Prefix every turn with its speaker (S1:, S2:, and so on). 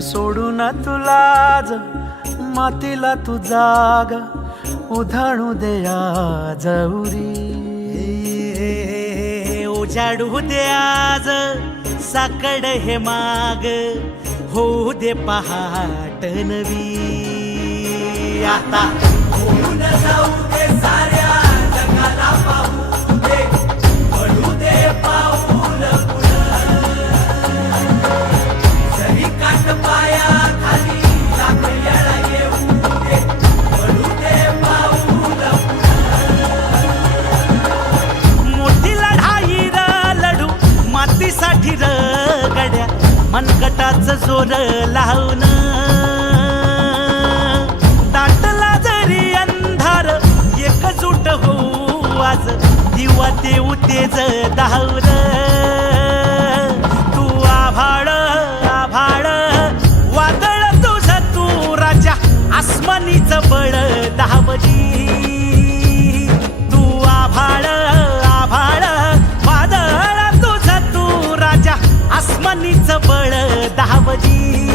S1: सोडून तुलाज मातीला तू जाग उधाणू दे आज उरी.
S2: उजाडू दे आज साकड हे माग होऊ दे पहाट नवी. आता जाऊ दे पाठीर गड्या मनगटाच जोर लावून दाटला जरी अंधार एकजूट होऊ आज दिवा देऊ तेज धावून body